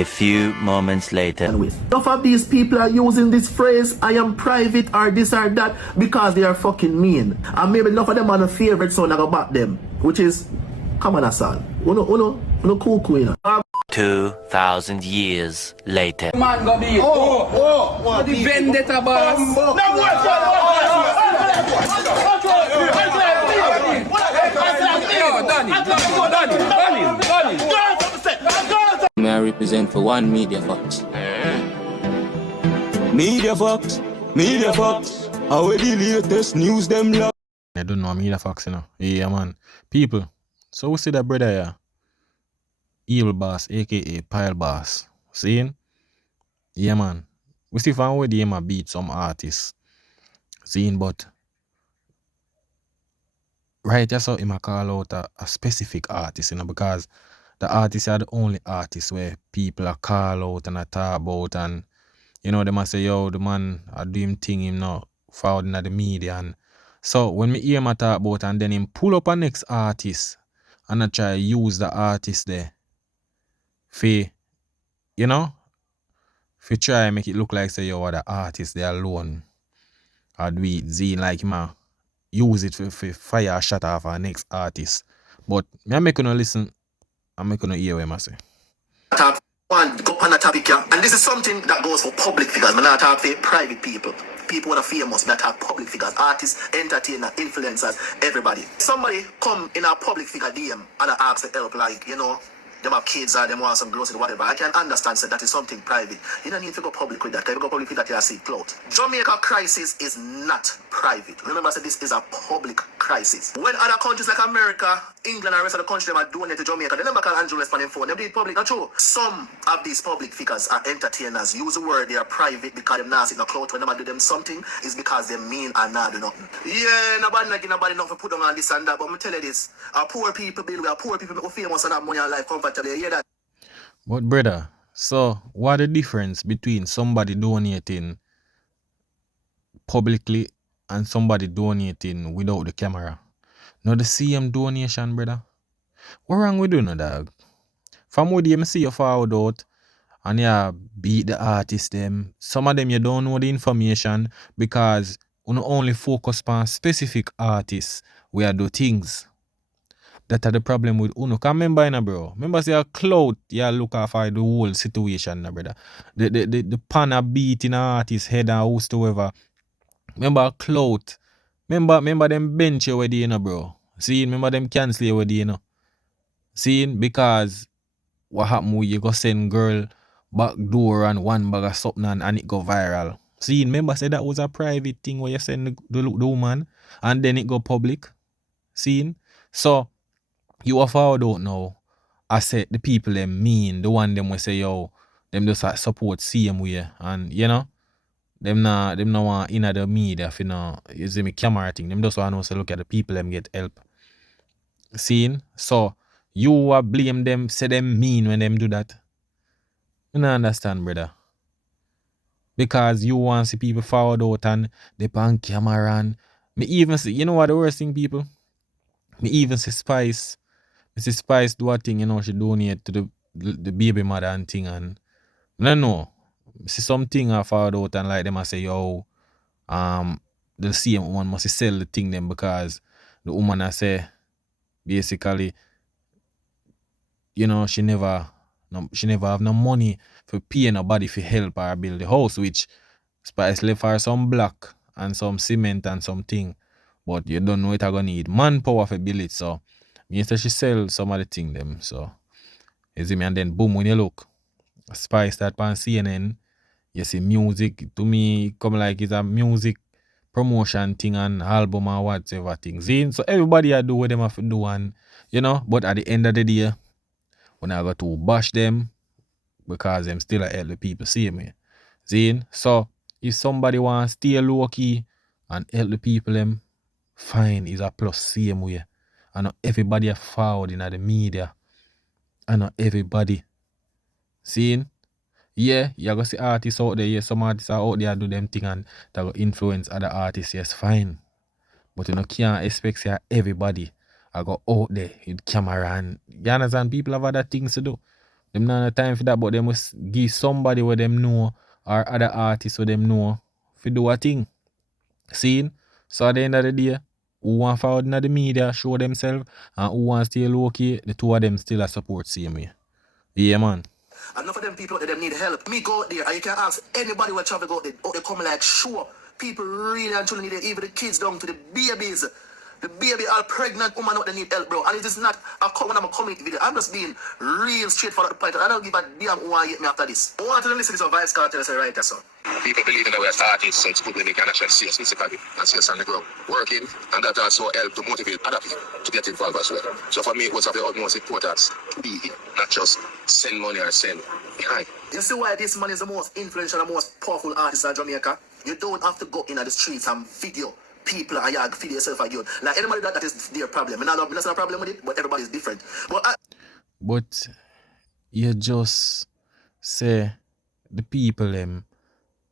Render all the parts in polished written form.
A few moments later. Enough of these people are using this phrase, I am private or this or that, because they are fucking mean. And maybe enough of them are the favorite son that back them, which is, come on, Asal. Uno cool, you know. 2,000 years later. Man go be what the vendetta boss. May I represent for one Media Fox? Media Fox. How the latest news them love? I don't know Media Fox, you know. Yeah, man. People, so we see that brother here. Evil Boss, aka Pile Boss. Seeing? Yeah, man. We see from where they might beat some artists. Seeing, but right, that's how he might call out a specific artist, you know, because the artists are the only artists where people are call out and I talk about, and you know, they must say, yo, the man are doing thing him now forward in the media. And so when me hear him talk about and then him pull up a next artist and I try use the artist there for, you know, for try make it look like say yo the artist they alone or do it Z like him use it for fire a shot off our next artist. But me I make you listen, I make you hear what I say. One, go on a topic here, and this is something that goes for public figures. I'm not talking for private people. People who are famous, not talk public figures, artists, entertainers, influencers, everybody. Somebody come in a public figure DM and ask for help, like, you know, them have kids or them want some grocery, whatever. I can understand that that is something private. You don't need to go public with that. If you go public with that, you see Clout. Jamaica crisis is not private. Remember, I said this is a public crisis. When other countries like America, England, and the rest of the country are doing it to Jamaica, they never call Andrew responding phone. They do it public, not true. Some of these public figures are entertainers. Use the word they are private because they're not sitting a Clout. When they do them something, is because they mean and not do nothing. Yeah, nobody not give nobody enough to put them on this and that. But I'm tell you this, our poor people build, we are poor people who are famous and have money and life comfortably. You hear that? But brother, so what the difference between somebody donating publicly and somebody donating without the camera? Now the same donation, brother. What wrong with doing, dog? From what you see you forward out and you beat the artist them. Some of them you don't know the information because you only focus on specific artists where do things. That are the problem with Uno. Can remember, you know, bro. Remember, say a Clout, you look after the whole situation, no, brother. The pan a beat in an artist's head and whosoever. Remember a Clout. Remember them bench you with you know, bro. See, remember them cancel you with you know. See, because what happen when you go send girl back door and one bag of something and it go viral. See, remember say that was a private thing where you send the woman and then it go public. See, so you are forward out now. I said the people them mean, the one them will say yo, them just support same way, and you know, them not want in the media if you know you see me camera thing. Them just want to say look at the people them get help. Seeing? So you blame them, say them mean when them do that. You don't understand, brother. Because you want to see people forward out and they pan camera and me even see, you know what the worst thing, people? Me even see Spice. Mrs. Spice do a thing, you know, she donate to the baby mother and thing, and no. See something I found out and like them I say, yo, the same one must sell the thing them because the woman I say basically, you know, she never have no money for paying nobody for help her build the house, which Spice left her some block and some cement and something. But you don't know it are gonna need manpower for build it, so she sell some of the thing them, so you see me, and then boom, when you look, Spice that on CNN, you see music, to me, come like it's a music promotion thing and album or whatever thing. See? So everybody I do what them have to do, and you know, but at the end of the day, when I got to bash them, because them still help the people see me. See? So if somebody wants to stay low key and help the people them, fine, is a plus same way. I know everybody are forward in the media. I know everybody. Seeing? Yeah, you go see artists out there. Yeah, some artists are out there do them thing and that will influence other artists. Yes, fine. But you know, can't expect say everybody I go out there with camera and you understand people have other things to do. Them not no time for that, but they must give somebody where them know or other artists where them know for do a thing. See? So at the end of the day, who want forward in the media, show themselves, and who want stay low key, the two of them still a support same way. Yeah, man. Enough of them people out there them need help. Me go out there and you can ask anybody who travel out there, they come like sure. People really and truly need it, even the kids down to the babies. The baby all pregnant woman out there need help, bro. And it is not one of my community video. I'm just being real straightforward at the point. I don't give a damn who want to hit me after this. I want to listen to some Vice Cartel say right there, son. People believe in the way I started, so it's good when they can actually see us physically and see us on the ground working, and that also help to motivate other people to get involved as well. So for me, it was of the utmost importance to be here, not just send money or send behind. You see why this man is the most influential and most powerful artist in Jamaica? You don't have to go in the streets and video people and you feed yourself again. Like anybody that is their problem. That's not a problem with it, but everybody is different. But you just say the people them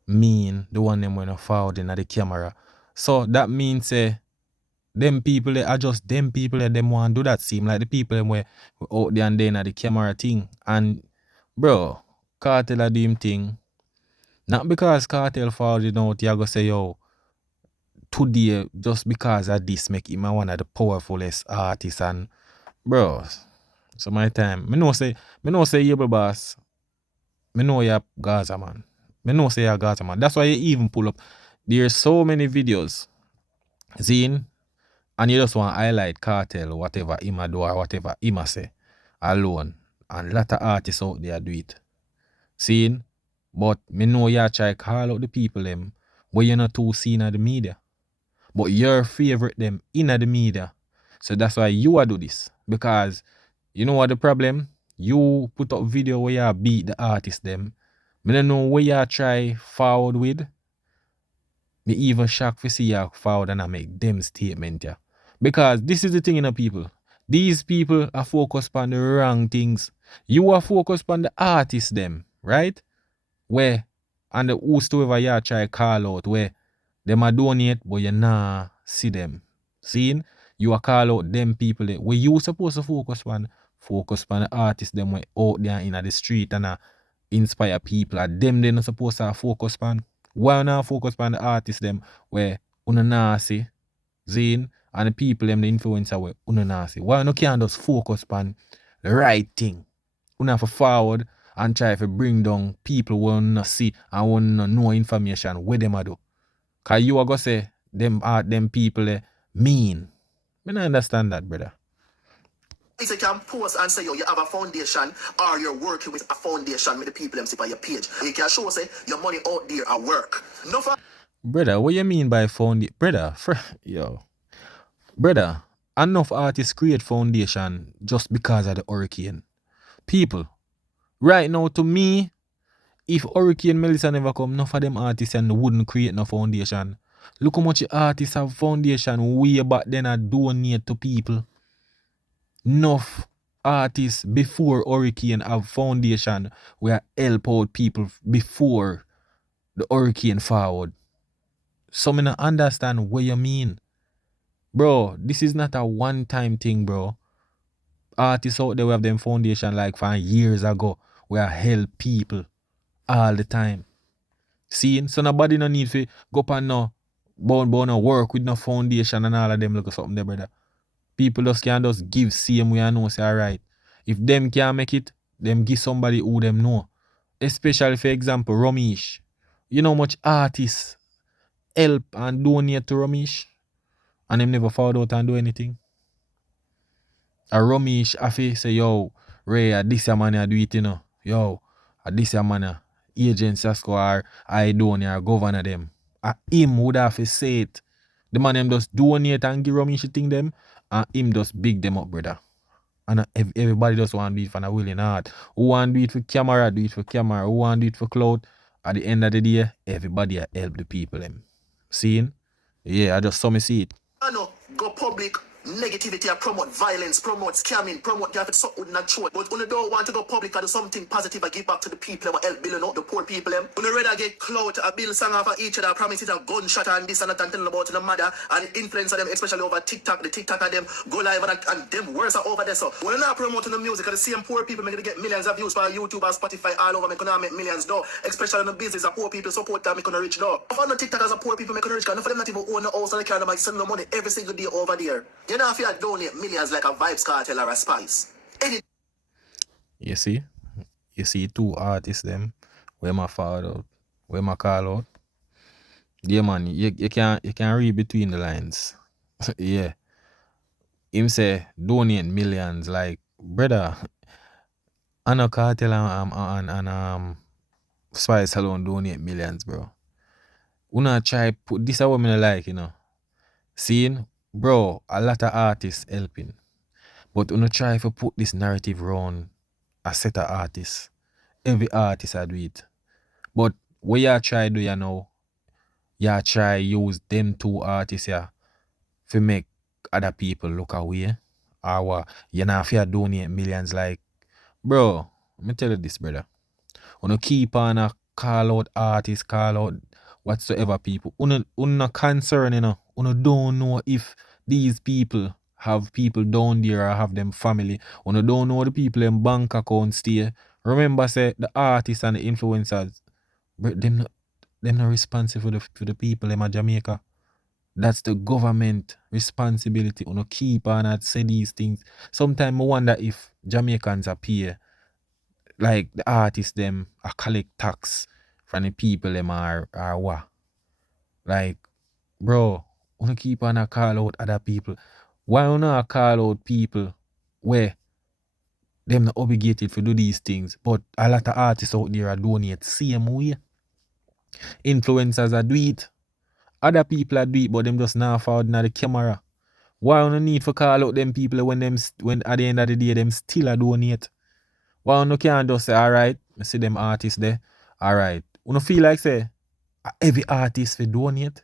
mean the one them when forward in the camera. So that means them people they are just them people that them want to do that seem like the people them were out there and then at the camera thing. And bro, Cartel a do him thing. Not because Cartel forward out, you go say yo today just because of this make him one of the powerfulest artists. And bro, so my time. Me know say you boss. Me know you're Gaza man. Me know say you're Gaza man. That's why you even pull up. There's so many videos. Zine. And you just want to highlight Cartel, whatever him a do or whatever him a say. Alone. And a lot of artists out there do it. Seeing? But me know you try call out the people them where you're not too seen at the media. But your favorite them in the media. So that's why you are do this. Because you know what the problem? You put up video where you beat the artist them. Me don't know where you try forward with. Me even shocked to see you forward and I make them statement yeah. Because this is the thing in the people. These people are focused on the wrong things. You are focused on the artist them, right? Where and the whosoever you try call out where them a donate but you nah see them. Seeing? You are call out them people that where you supposed to focus on the artists them way out there in the street and inspire people. And them they not supposed to focus on. Why not focus on the artists them where una see Zine and the people them the influencer where una see. Why no can't just focus on the right thing? Una have to forward and try to bring down people who not see and who not know information where them a do. Cause you are gonna say them people mean. I don't understand that, brother. If you can post and say, yo, you have a foundation or you're working with a foundation with the people them see on your page. You can show say your money out there at work. No for Brother, what you mean by foundation? Brother, Brother, enough artists create foundation just because of the hurricane. People, right now to me, if Hurricane Melissa never come, enough of them artists and wouldn't create no foundation. Look how much artists have foundation way back then and donate to people. Enough artists before Hurricane have foundation where help out people before the hurricane forward. So me not understand what you mean. Bro, this is not a one-time thing, bro. Artists out there who have them foundation like from years ago where help people all the time. Seeing? So nobody no need to go up and no work with no foundation and all of them look at something there, brother. People just can just give same way and know say alright. If them can't make it, them give somebody who them know. Especially for example, Ramesh. You know how much artists help and donate to Ramesh and them never found out and do anything. A Ramesh afi say, yo, Ray, this a man I do it, you know. Yo, this a man agent Sasko or I donate or governor them. Him would have to say it. The man them just donate and give Ramesh thing them and him just big them up, brother. And everybody just want to do it for a willing heart. Who want to do it for camera, do it for camera. Who want to do it for Clout. At the end of the day, everybody help the people them. Seeing? Yeah, I just saw me see it. I know, go public, negativity and promote violence, promote scamming, promote you have to suck with not short. But when you don't want to go public and do something positive and give back to the people and help building up the poor people. When you rather get clout, a bill song off of each other, promise it a gunshot and this and that and telling about the mother and the influence of them, especially over TikTok, the TikTok of them go live and them worse are over there. So when you're not promoting the music, the same poor people make to get millions of views for YouTube and Spotify all over, make make millions though. Especially in the business, the poor people support them, make rich though. If I know TikTok as a poor people make rich, because for them not even own the house and they can't make send no money every single day over there. You know if you donate millions like a Vibes Cartel or a Spice. You see two artists them where my father out, where my call out. Yeah man, you can read between the lines. Yeah. Him say donate millions, like brother. I know Cartel and Spice alone donate millions, bro. Una try put this a woman like, you know. Seeing, bro, a lot of artists helping. But una try to put this narrative around a set of artists. Every artist I do it. But what you try do you know? You try use them two artists here to make other people look away. Or what? You know if you donate millions, like, bro, let me tell you this, brother. Uno keep on a call out artists, call out whatsoever people. Uno concern, you know. Uno don't know if these people have people down there or have them family. Uno don't know the people in bank accounts stay. Remember, say the artists and the influencers, but them not responsible for the people in Jamaica. That's the government responsibility. Uno keep on and say these things. Sometimes I wonder if Jamaicans appear like the artists them a collect tax from the people them are what. Like, bro, wanna keep on a call out other people. Why wanna call out people where them not obligated to do these things, but a lot of artists out there are donate same way. Influencers are do it. Other people are do it, but them just not forward in the camera. Why wanna need for call out them people when at the end of the day them still a donate? Why you can't just say, alright, I see them artists there. Alright. You don't feel like say every artist will donate?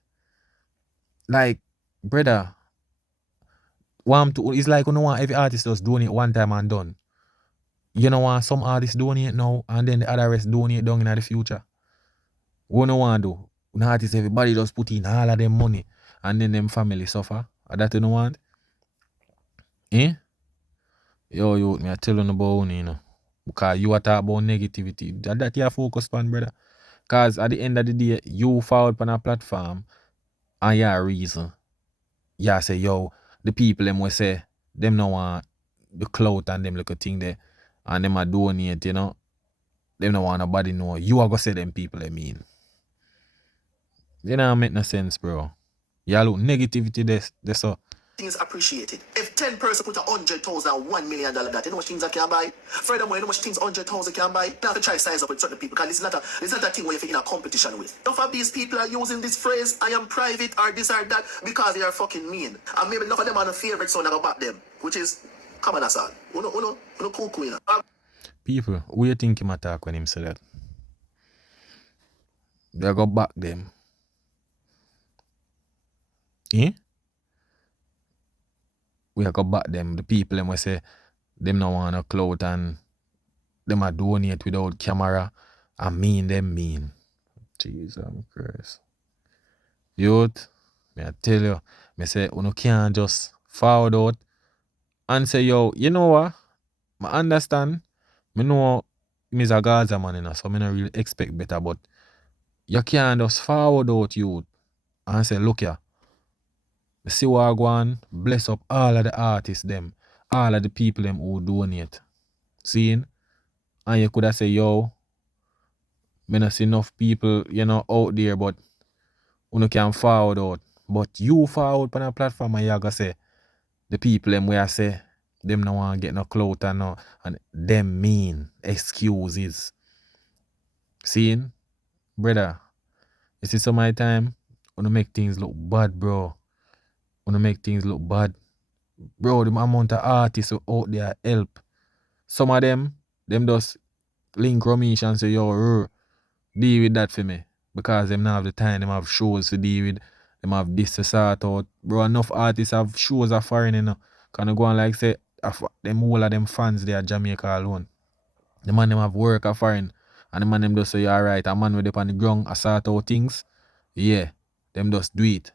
Like, brother, it's like you don't want every artist just donate one time and done. You know want some artists donate now and then the other rest donate down in the future. What you want to do? An artist, everybody just put in all of them money and then them family suffer. Or that you don't want? Eh? Yo, me I tell you about you know. Because you are talking about negativity. That you focus on, brother. Because at the end of the day, you forward on a platform and you have a reason. You say, yo, the people them will say, them no want the clout and them little thing there. And them a donate, you know. Them no want nobody know. You are going to say them people, I mean. You know, make no sense, bro. You look negativity there, so. Things appreciated. If 10 person put $100,000, $1 million that, you know much things I can buy? Furthermore, you know much things 100,000 can buy? You have to try size up with certain people because it's not a thing where you're in a competition with. Enough of these people are using this phrase, I am private or this or that, because they are fucking mean. And maybe enough of them are the favorite son about them, which is, come on, Asad. Uno cool, you know. People, who you think him attack when him say that? They go back them. Eh? We go back them. The people them we say them no want no clout and them a donate without camera and them mean. Jesus Christ. Youth, me I tell you, me say you can't just forward out and say, yo, you know what? I understand. Me know me's a Gaza man, you know, so me not really expect better, but you can't just forward out youth and say, look here. See what I go on, bless up all of the artists them, all of the people them who donate. Seeing? And you could have said, yo, me not see enough people, you know, out there, but you can forward out. But you forward on a platform and you gonna say, the people them where I say, them no want get no clout and them mean excuses. Seeing? Brother, you see some of my time, wanna make things look bad, bro. Wanna make things look bad. Bro, the amount of artists out there help. Some of them just link Ramesh and say, yo, deal with that for me. Because them not have the time, them have shows to deal with Them have this to sort out. Bro, enough artists have shows are foreign, you know. Can you go and like say, them all of them fans there at Jamaica alone. The man them have work a foreign. And the man them just say, alright, a man with up on the ground, I sort out things. Yeah, them just do it.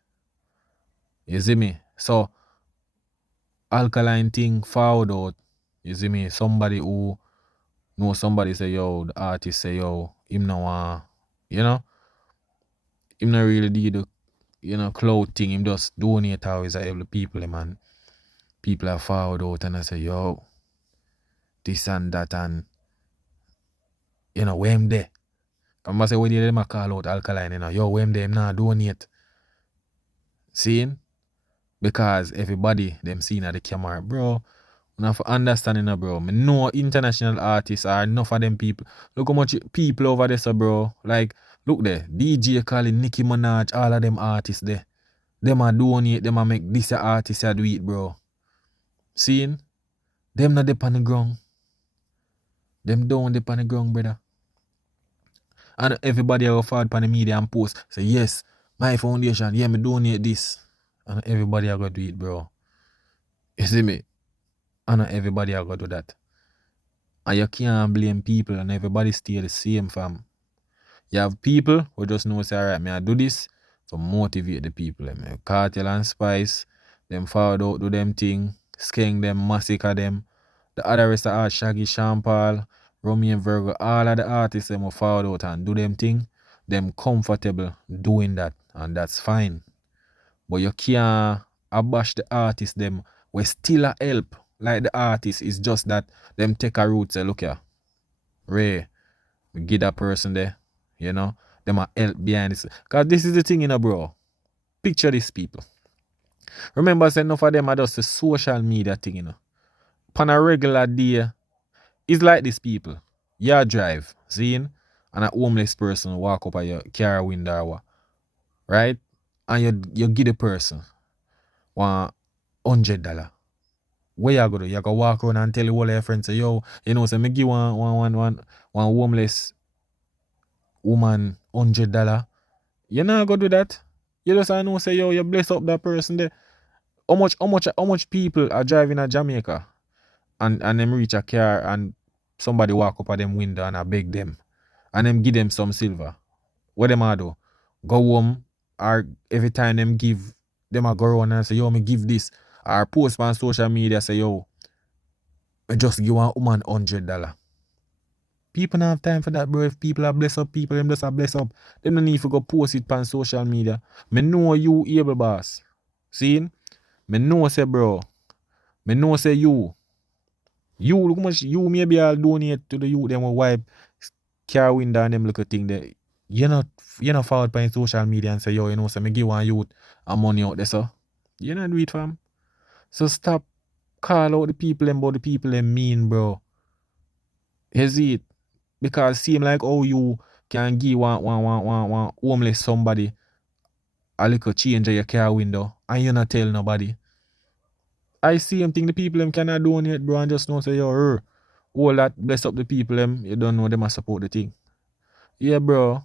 You see me? So, Alkaline thing forward out. You see me? Somebody who know somebody say, yo, the artist say, yo, him no want, you know? Him not really do the, clout thing. Him just donate always to help the people, man. People are forward out and I say, yo, this and that and, where him there? Come say, what them a call out Alkaline, yo, where him there, him not donate. Seeing? Because everybody, them seeing at the camera, bro. You have to understand, bro. Me know international artists are enough of them people. Look how much people over there, so, bro. Like, look there. DJ Khaled, Nicki Minaj, all of them artists there. Them a donate, them a make this artist a do it, bro. Seeing? Them not dip on the ground. Them don't dip on the ground, brother. And everybody go forward on the media and post. Say, yes, my foundation, yeah, me donate this. And everybody are going to do it, bro. You see me? And everybody are going to do that. And you can't blame people and everybody stay the same, fam. You have people who just know, say, alright, me I do this to motivate the people. Cartel and Spice, them forward out, do them thing, skeng them, massacre them. The other rest are Shaggy, Sean Paul, Romy and Virgo, all of the artists them will forward out and do them thing. Them comfortable doing that, and that's fine. But you can't abash the artists them. We still a help. Like the artist, it's just that them take a route, say, look here, Ray, we give that person there, them a help behind this. Because this is the thing, bro. Picture these people. Remember, say, enough of them are just the social media thing, Upon a regular day, it's like these people. You drive, seeing, and a homeless person walk up at your car window, or what, right? And you give the person $100. Where you go do? You go walk around and tell all your friends, say, yo, say me give one homeless woman $100. You not go do that. You just know say, yo, you bless up that person there. How much people are driving at Jamaica and them reach a car and somebody walk up at them window and I beg them and them give them some silver. What them a do? Go home, or every time them give them a go around and say, yo, me give this. Or post on social media say, yo, I just give one woman $100. People don't have time for that, bro. If people are bless up people, them just are bless up. Them don't need to go post it on social media. Me know you able, boss. See? Me know say, bro. Me know say you. You, look how much you maybe I'll donate to the youth, them will wipe car window and them little thing there. You're not forward on social media and say, yo, say me give one youth a money out there, so. You not do it, fam. So stop call out the people them, but the people them mean, bro. You see it? Because seem like how you can give one homeless somebody a little change of your car window and you not tell nobody. I see him think the people them cannot donate, bro, and just know say, yo, all that bless up the people them, you don't know them must support the thing. Yeah, bro.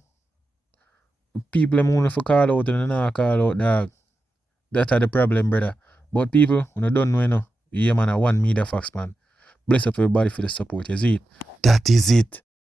People them only for call out and not call out, dog. That's the problem, brother. But people, when you don't know, yeah, man, I want media facts, man. Bless up everybody for the support, you see it? That is it.